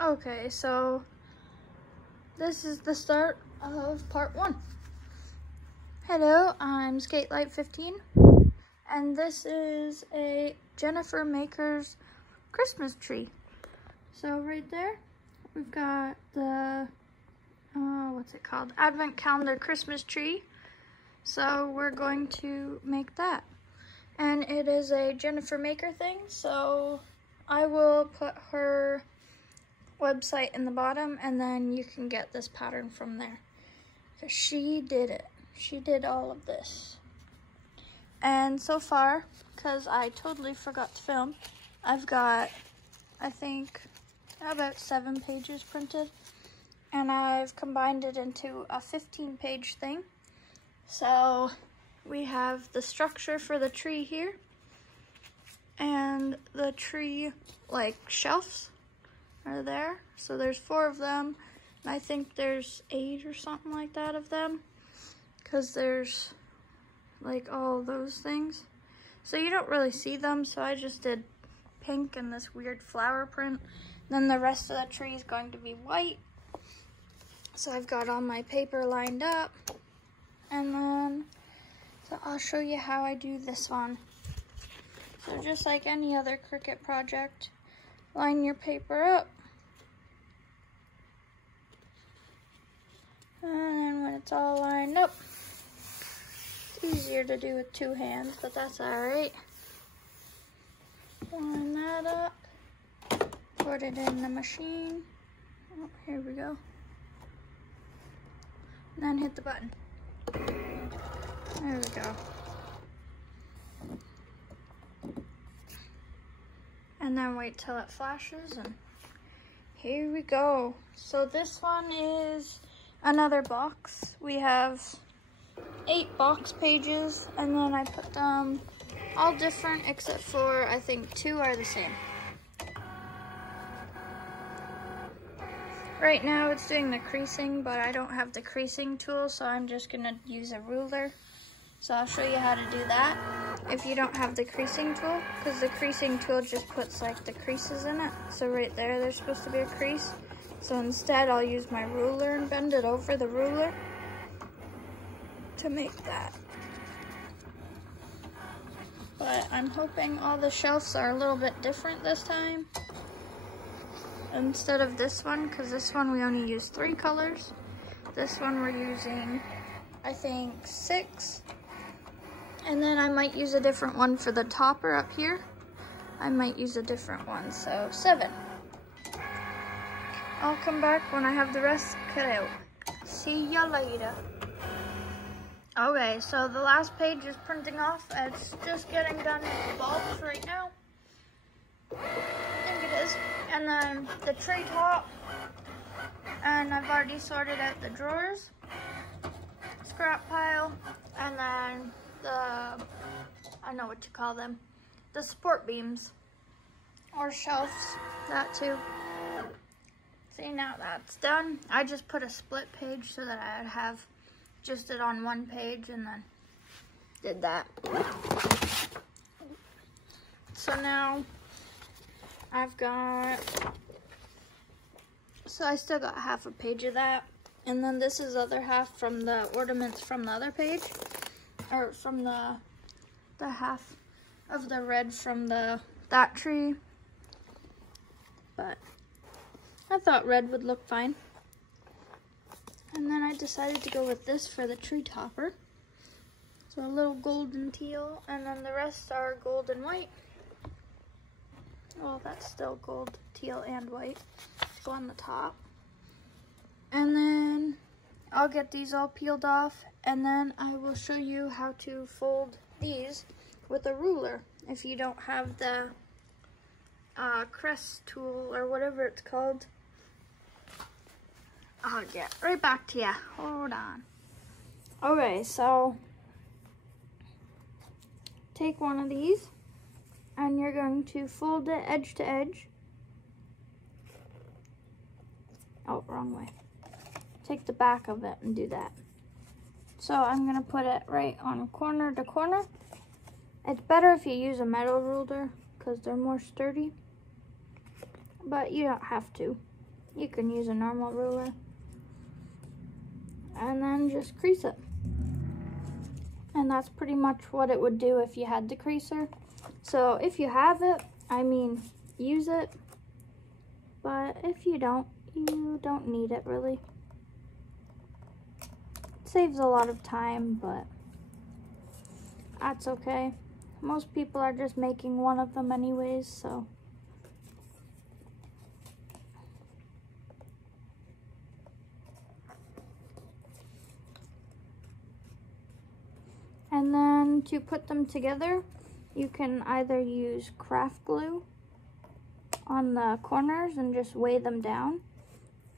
Okay, so this is the start of part 1. Hello, I'm Skatelight15, and this is a JenniferMaker's Christmas tree. So right there, we've got the, what's it called? Advent calendar Christmas tree. So we're going to make that. And it is a Jennifer Maker thing, so I will put her website in the bottom, and then you can get this pattern from there. Because she did it. She did all of this. And so far, because I totally forgot to film, I've got, I think, about 7 pages printed. And I've combined it into a 15-page thing. So we have the structure for the tree here, and the tree, like, shelves are there. So there's 4 of them, and I think there's 8 or something like that of them, because there's, like, all those things. So you don't really see them, so I just did pink and this weird flower print. Then the rest of the tree is going to be white. So I've got all my paper lined up. And then, so I'll show you how I do this one. So just like any other Cricut project, line your paper up. And then when it's all lined up, it's easier to do with 2 hands, but that's alright. Line that up, put it in the machine. Oh, here we go. And then hit the button. There we go. And then wait till it flashes, and here we go. So this one is another box. We have 8 box pages, and then I put them all different except for, I think, 2 are the same. Right now it's doing the creasing, but I don't have the creasing tool, so I'm just gonna use a ruler. So I'll show you how to do that if you don't have the creasing tool, because the creasing tool just puts like the creases in it. So right there, there's supposed to be a crease. So instead I'll use my ruler and bend it over the ruler to make that. But I'm hoping all the shelves are a little bit different this time, instead of this one, because this one we only use 3 colors. This one we're using, I think, 6. And then I might use a different one for the topper up here. I might use a different one, so 7. I'll come back when I have the rest cut out. See ya later. Okay, so the last page is printing off. It's just getting done with bulbs right now. I think it is. And then the tree top, and I've already sorted out the drawers, scrap pile, and then the, I don't know what you call them, the support beams, or shelves, that too. See, now that's done. I just put a split page so that I'd have just it on one page, and then did that. So now I've got, so I still got half a page of that, and then this is the other half from the ornaments from the other page, or from the half of the red from that tree, but I thought red would look fine. And then I decided to go with this for the tree topper, so a little golden teal, and then the rest are gold and white. Well, that's still gold, teal, and white to go on the top. And then I'll get these all peeled off, and then I will show you how to fold these with a ruler if you don't have the crest tool or whatever it's called. I'll get right back to you. Hold on. Okay, so take one of these, and you're going to fold it edge to edge. Oh, wrong way. Take the back of it and do that. So I'm gonna put it right on corner to corner. It's better if you use a metal ruler because they're more sturdy, but you don't have to. You can use a normal ruler. And then just crease it. And that's pretty much what it would do if you had the creaser. So if you have it, I mean, use it. But if you don't need it really. It saves a lot of time, but that's okay. Most people are just making one of them anyways, so. And then to put them together, you can either use craft glue on the corners and just weigh them down.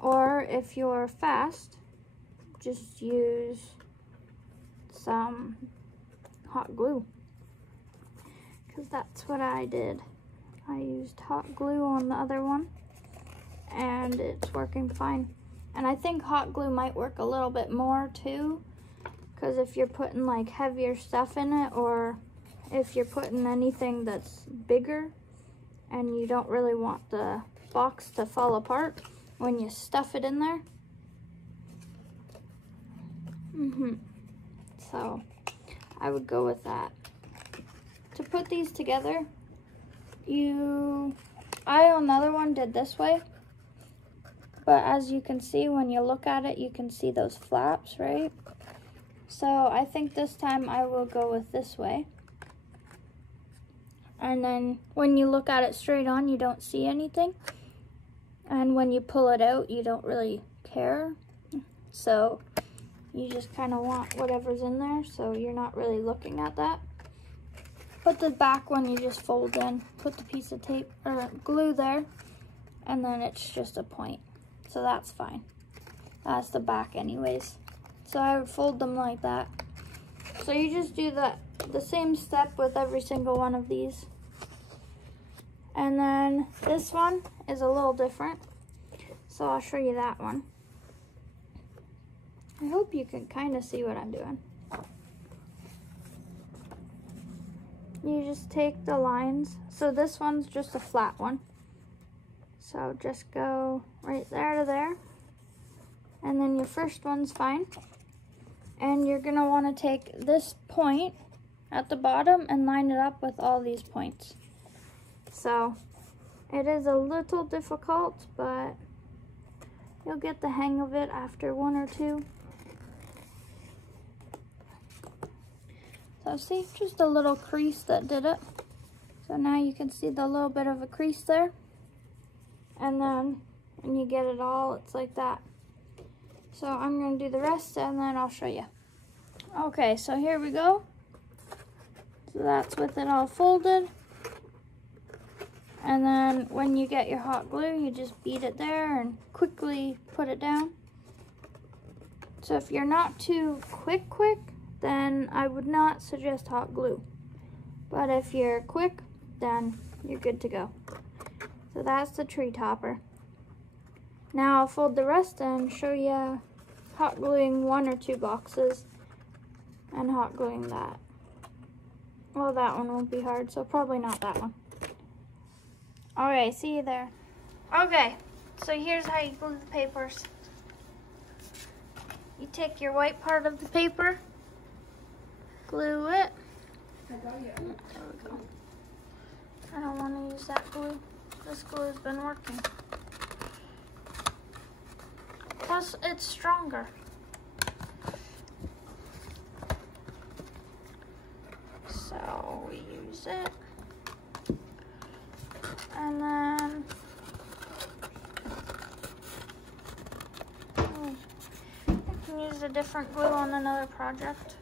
Or if you're fast, just use some hot glue. Because that's what I did. I used hot glue on the other one and it's working fine. And I think hot glue might work a little bit more too. Because if you're putting like heavier stuff in it, or if you're putting anything that's bigger and you don't really want the box to fall apart when you stuff it in there. So I would go with that. To put these together, I on the other one did this way. But as you can see, when you look at it, you can see those flaps, right? So I think this time I will go with this way. And then when you look at it straight on, you don't see anything. And when you pull it out, you don't really care. So you just kind of want whatever's in there, so you're not really looking at that. But the back one you just fold in, put the piece of tape or glue there, and then it's just a point. So that's fine. That's the back anyways. So I would fold them like that. So you just do the same step with every single one of these. And then this one is a little different. So I'll show you that one. I hope you can kind of see what I'm doing. You just take the lines. So this one's just a flat one. So just go right there to there. And then your first one's fine. And you're gonna wanna take this point at the bottom and line it up with all these points. So it is a little difficult, but you'll get the hang of it after one or two. So see, just a little crease that did it. So now you can see the little bit of a crease there. And then when you get it all, it's like that. So I'm going to do the rest and then I'll show you. Okay, so here we go. So that's with it all folded. And then when you get your hot glue, you just beat it there and quickly put it down. So if you're not too quick, then I would not suggest hot glue. But if you're quick, then you're good to go. So that's the tree topper. Now I'll fold the rest and show you hot gluing one or two boxes and hot gluing that. Well, that one won't be hard, so probably not that one. Okay, see you there. Okay, so here's how you glue the papers. You take your white part of the paper, glue it. There we go. I don't want to use that glue. This glue has been working. Plus, it's stronger. So we use it. And then I can use a different glue on another project.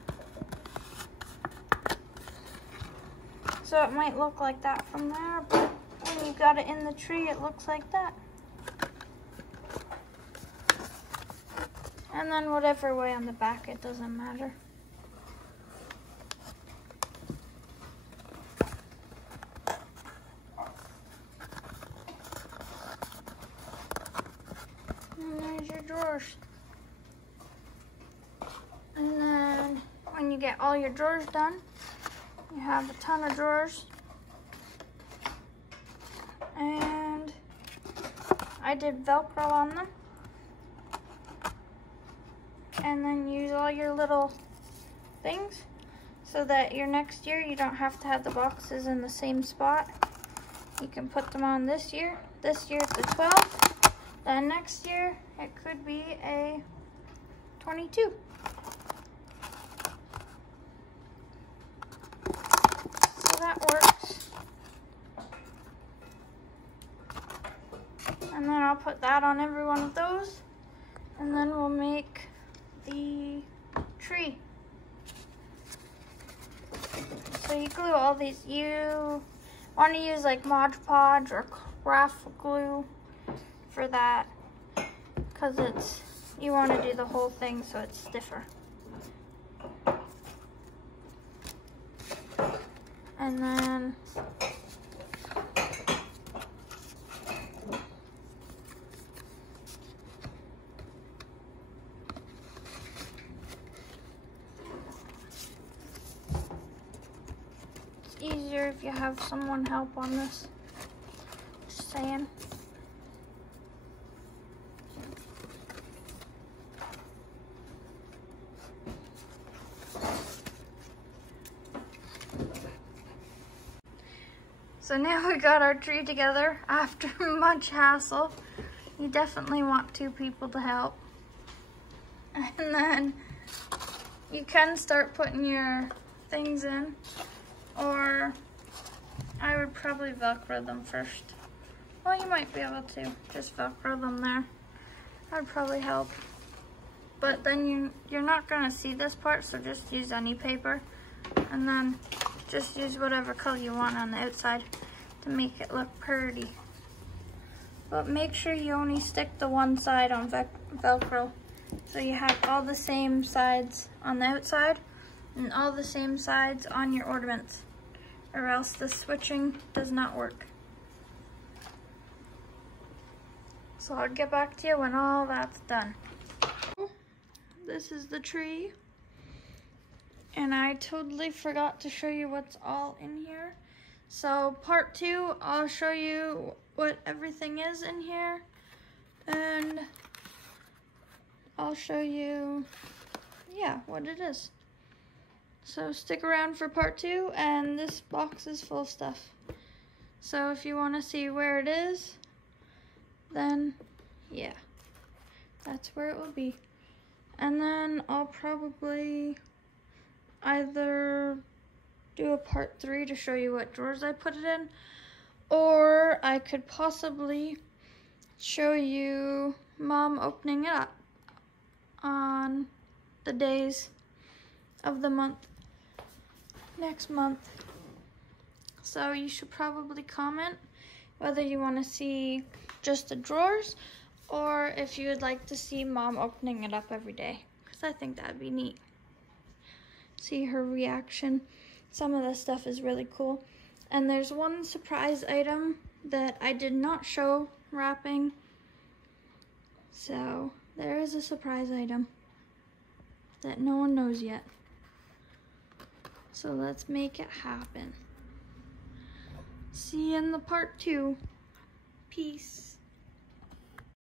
So it might look like that from there, but when you got it in the tree, it looks like that. And then whatever way on the back, it doesn't matter. And there's your drawers. And then when you get all your drawers done, you have a ton of drawers. And I did Velcro on them. And then use all your little things so that your next year you don't have to have the boxes in the same spot. You can put them on this year. This year it's a 12. Then next year it could be a 22. So that works. And then I'll put that on every one of those. And then we'll make the tree. So you glue all these. You want to use like Mod Podge or craft glue for that, because you want to do the whole thing so it's stiffer. And then easier if you have someone help on this. Just saying. So now we got our tree together after much hassle. You definitely want 2 people to help. And then you can start putting your things in. Or I would probably Velcro them first. Well, you might be able to just Velcro them there. That would probably help. But then you're not gonna see this part, so just use any paper. And then just use whatever color you want on the outside to make it look pretty. But make sure you only stick the one side on Velcro. So you have all the same sides on the outside and all the same sides on your ornaments, or else the switching does not work. So I'll get back to you when all that's done. This is the tree, and I totally forgot to show you what's all in here. So part 2, I'll show you what everything is in here, and I'll show you, yeah, what it is. So stick around for part 2, and this box is full of stuff. So if you want to see where it is, then yeah, that's where it will be. And then I'll probably either do a part 3 to show you what drawers I put it in, or I could possibly show you Mom opening it up on the days of the month next month. So you should probably comment whether you want to see just the drawers or if you would like to see Mom opening it up every day, because I think that'd be neat. See her reaction. Some of the stuff is really cool. And there's one surprise item that I did not show wrapping. So there is a surprise item that no one knows yet. So let's make it happen. See you in the part 2. Peace.